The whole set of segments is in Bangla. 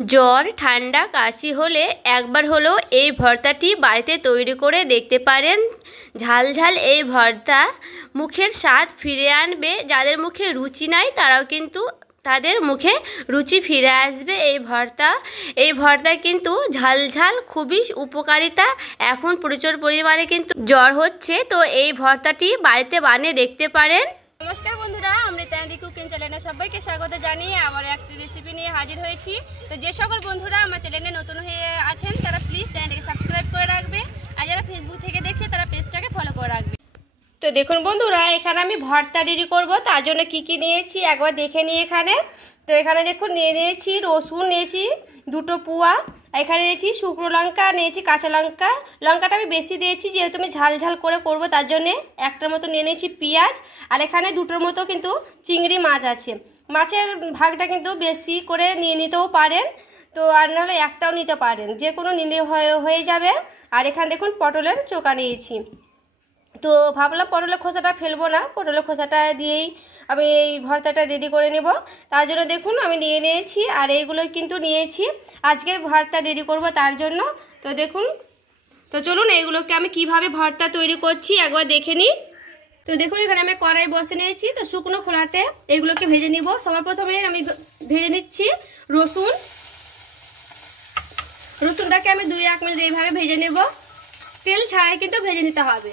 জ্বর ঠান্ডা কাশি হলে একবার হলেও এই ভর্তাটি বাড়িতে তৈরি করে দেখতে পারেন। ঝাল ঝাল এই ভর্তা মুখের স্বাদ ফিরে আনবে। যাদের মুখে রুচি নাই তারাও কিন্তু তাদের মুখে রুচি ফিরে আসবে। এই ভর্তা কিন্তু ঝাল ঝাল খুবই উপকারিতা। এখন প্রচুর পরিমাণে কিন্তু জ্বর হচ্ছে, তো এই ভর্তাটি বাড়িতে বানিয়ে দেখতে পারেন। নমস্কার বন্ধুরা, অমৃতাদি কুকিং চ্যানেলে সবাইকে স্বাগত জানিয়ে আবার একটি রেসিপি নিয়ে হাজির হয়েছি। তো যে সকল বন্ধুরা আমার চ্যানেলে নতুন হয়ে আছেন তারা প্লিজ চ্যানেলটিকে সাবস্ক্রাইব করে রাখবে, আর যারা ফেসবুক থেকে দেখছে তারা পেজটাকে ফলো করে রাখবে। তো দেখুন বন্ধুরা, এখানে আমি ভর্তা রেডি করব, তার জন্য কি কি নিয়েছি একবার দেখে নিই এখানে। তো এখানে দেখুন নিয়েছি রসুন, নিয়েছি 2টো পুয়া, এখানে নিয়েছি শুকনো লঙ্কা, নিয়েছি কাঁচা লঙ্কা। লঙ্কাটা আমি বেশি দিয়েছি যেহেতু আমি ঝাল ঝাল করে করব, তার জন্যে একটার মতো নিয়ে নিয়েছি পেঁয়াজ। আর এখানে 2টোর মতো কিন্তু চিংড়ি মাছ আছে। মাছের ভাগটা কিন্তু বেশি করে নিয়ে নিতেও পারেন, তো আর নাহলে একটাও নিতে পারেন, যে কোনো নিলে হয়ে যাবে। আর এখানে দেখুন পটলের চোকা নিয়েছি। তো ভাবলাম পটলের খোসাটা ফেলবো না, পটলের খোসাটা দিয়েই আমি এই ভর্তাটা রেডি করে নেব। তার জন্য দেখুন আমি নিয়ে নিয়েছি, আর এইগুলো কিন্তু নিয়েছি আজকে ভর্তা রেডি করব তার জন্য। তো দেখুন, তো চলুন এইগুলোকে আমি কিভাবে ভর্তা তৈরি করছি একবার দেখে নিই। তো দেখুন এখানে আমি কড়াই বসে নিয়েছি। তো শুকনো খোলাতে এগুলোকে ভেজে নিব। সবার প্রথমে আমি ভেজে নিচ্ছি রসুনটাকে আমি 2-1 মিনিট এইভাবে ভেজে নেব। তেল ছাড়াই কিন্তু ভেজে নিতে হবে।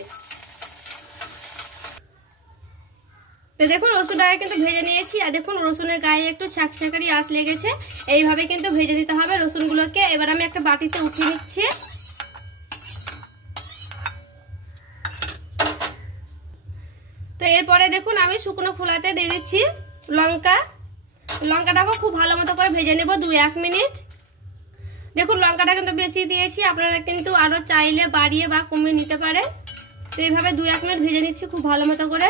তো দেখুন রসুনটাকে কিন্তু ভেজে নিয়েছি, আর দেখুন রসুনের গায়ে একটু শাঁকশাঁকারি আঁশ লেগেছে, এইভাবে কিন্তু ভেজে নিতে হবে রসুনগুলোকে। এবার আমি একটা বাটিতে উঠিয়ে নিচ্ছি। তো এরপরে দেখুন আমি শুকনো খোলাতে দিয়ে দিচ্ছি লঙ্কাটাকেও খুব ভালো মতো করে ভেজে নেব 2-1 মিনিট। দেখুন লঙ্কাটা কিন্তু বেশি দিয়েছি, আপনারা কিন্তু আরও চাইলে বাড়িয়ে বা কমিয়ে নিতে পারেন। তো এইভাবে 2-1 মিনিট ভেজে নিচ্ছি খুব ভালো মতো করে।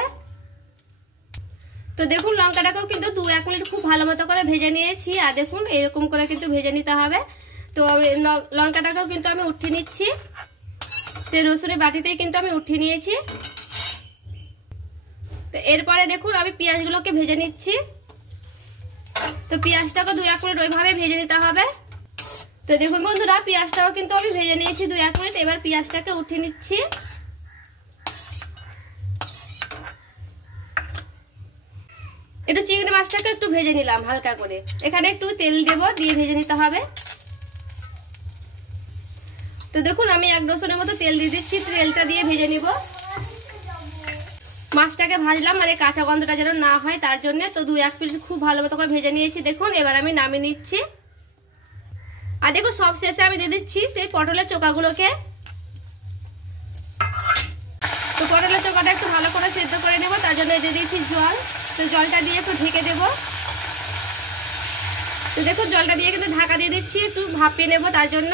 তো দেখুন লঙ্কাটাকেও কিন্তু 2-1 মিনিট খুব ভালো মতো করে ভেজে নিয়েছি, আর দেখুন এরকম করে কিন্তু ভেজে নিতে হবে। তো লঙ্কাটাকেও কিন্তু আমি উঠিয়ে নিচ্ছি, সেই রসুনের বাটিতেই কিন্তু আমি উঠিয়ে নিয়েছি। তো এরপরে দেখুন আমি পেঁয়াজগুলোকে ভেজে নিচ্ছি। তো পেঁয়াজটাকে 2-1 মিনিট ওইভাবে ভেজে নিতে হবে। তো দেখুন বন্ধুরা পেঁয়াজটাও কিন্তু আমি ভেজে নিয়েছি 2-1 মিনিট। এবার পেঁয়াজটাকে উঠিয়ে নিচ্ছি। একটু চিংড়ি মাছটাকে একটু ভেজে নিলাম হালকা করে, এখানে একটু তেল দেব, দিয়ে ভেজে নিতে হবে। তো দেখুন আমি 1 ডসনের মতো তেল দিয়ে দিচ্ছি, তেলটা দিয়ে ভেজে নিব। মাছটাকে ভাজলাম মানে কাঁচা গন্ধটা যেন না হয় তার জন্য। তো 2-1 মিনিট খুব ভালো মতো করে ভেজে নিয়েছি। দেখুন এবার আমি নামিয়ে নিচ্ছি। আর দেখুন সব শেষে আমি দিয়ে দিচ্ছি সেই পটলের চোকাগুলোকে। তো পটলের চোকাটা একটু ভালো করে সেদ্ধ করে নেব, তার জন্য দিয়ে দিচ্ছি জল। তো জলটা দিয়ে একটু ঢেকে দেব। তো দেখুন জলটা দিয়ে কিন্তু ঢাকা দিয়ে দিচ্ছি, একটু ভাপিয়ে নেব তার জন্য।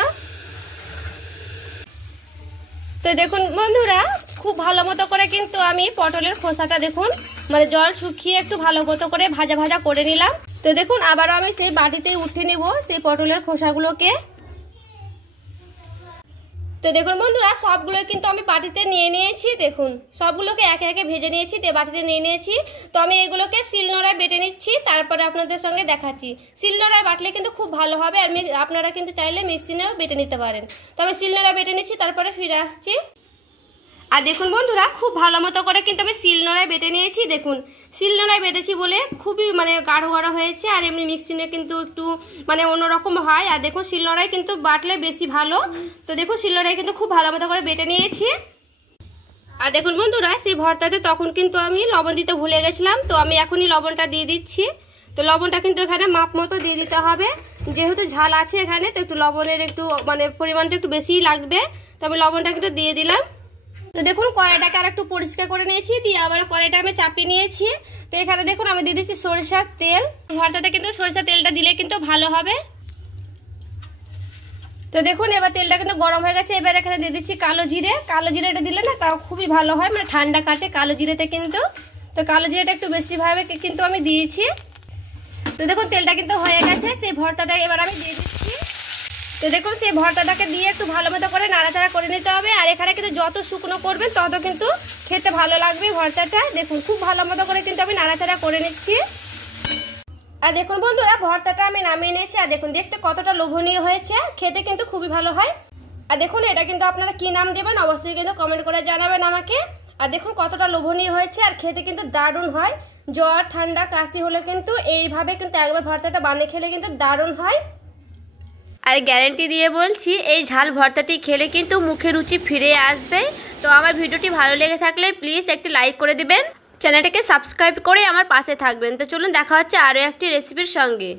তো দেখুন বন্ধুরা খুব ভালো মতো করে কিন্তু আমি পটলের খোসাটা দেখুন মানে জল শুকিয়ে একটু ভালো মতো করে ভাজা ভাজা করে নিলাম। তো দেখুন আবারও আমি সেই বাটিতেই উঠিয়ে নেব সেই পটলের খোসাগুলোকে। তো দেখুন বন্ধুরা সবগুলো কিন্তু আমি বাটিতে নিয়ে নিয়েছি। দেখুন সবগুলোকে একে একে ভেজে নিয়েছি, দিয়ে বাটিতে নিয়ে নিয়েছি। তো আমি এগুলোকে শিলনোড়ায় বেটে নিচ্ছি, তারপরে আপনাদের সঙ্গে দেখাচ্ছি। শিলনোড়ায় বাটলে কিন্তু খুব ভালো হবে, আর আপনারা কিন্তু চাইলে মেশিনেও বেটে নিতে পারেন। তো আমি শিলনোড়ায় বেটে নিচ্ছি, তারপরে ফিরে আসছি। আর দেখুন বন্ধুরা খুব ভালো মতো করে কিন্তু আমি শিলনোড়ায় বেটে নিয়েছি। দেখুন শিলনোড়ায় বেটেছি বলে খুবই মানে গাঢ় গাঢ় হয়েছে, আর এমনি মিক্সিনে কিন্তু একটু মানে অন্যরকম হয়। আর দেখুন শিলনোড়ায় কিন্তু বাটলে বেশি ভালো। তো দেখুন শিলনোড়ায় কিন্তু খুব ভালো মতো করে বেটে নিয়েছি। আর দেখুন বন্ধুরা সেই ভর্তাতে তখন কিন্তু আমি লবণ দিতে ভুলে গেছিলাম, তো আমি এখনই লবণটা দিয়ে দিচ্ছি। তো লবণটা কিন্তু এখানে মাপ মতো দিয়ে দিতে হবে, যেহেতু ঝাল আছে এখানে, তো একটু লবণের একটু মানে পরিমাণটা একটু বেশিই লাগবে। তো আমি লবণটা কিন্তু দিয়ে দিলাম। তো দেখুন কড়াইটাকে আর একটু পরিষ্কার করে নিয়েছি, দিয়ে আবার কড়াইটা আমি চাপিয়ে নিয়েছি। তো এখানে দেখুন আমি দিয়ে দিচ্ছি সরিষার তেল। ভর্তাতে কিন্তু সরিষার তেলটা দিলে কিন্তু ভালো হবে। তো দেখুন এবার তেলটা কিন্তু গরম হয়ে গেছে। এবার এখানে দিয়ে দিচ্ছি কালো জিরে। কালো জিরেটা দিলে না খুবই ভালো হয়, মানে ঠান্ডা কাটে কালো জিরেতে কিন্তু। তো কালো জিরেটা একটু বেশিভাবে কিন্তু আমি দিয়েছি। তো দেখুন তেলটা কিন্তু হয়ে গেছে, সেই ভর্তাটা এবার আমি দিয়ে দিচ্ছি। তো দেখুন সেই ভর্তাটাকে দিয়ে একটু ভালো মতো করে নাড়াচাড়া করে নিতে হবে। আর এখানে কিন্তু যত শুকনো করবেন তত কিন্তু খেতে ভালো লাগবে ভর্তাটা। দেখুন খুব ভালো মতো করে কিন্তু আমি নাড়াচাড়া করে নিচ্ছি। আর দেখুন বন্ধুরা ভর্তাটা আমি নামিয়ে নিয়েছি। আর দেখুন দেখতে কতটা লোভনীয় হয়েছে, খেতে কিন্তু খুবই ভালো হয়। আর দেখুন এটা কিন্তু আপনারা কি নাম দেবেন অবশ্যই কিন্তু কমেন্ট করে জানাবেন আমাকে। আর দেখুন কতটা লোভনীয় হয়েছে, আর খেতে কিন্তু দারুণ হয়। জ্বর ঠান্ডা কাশি হলে কিন্তু এইভাবে কিন্তু একবার ভর্তাটা বানিয়ে খেলে কিন্তু দারুণ হয়। আর গ্যারেন্টি দিয়ে বলছি এই ঝাল ভর্তাটি খেলে কিন্তু মুখে রুচি ফিরে আসবে। তো আমার ভিডিওটি ভালো লেগে থাকলে প্লিজ একটি লাইক করে দিবেন, চ্যানেলটাকে সাবস্ক্রাইব করে আমার পাশে থাকবেন। তো চলুন দেখা হচ্ছে আরও একটি রেসিপির সঙ্গে।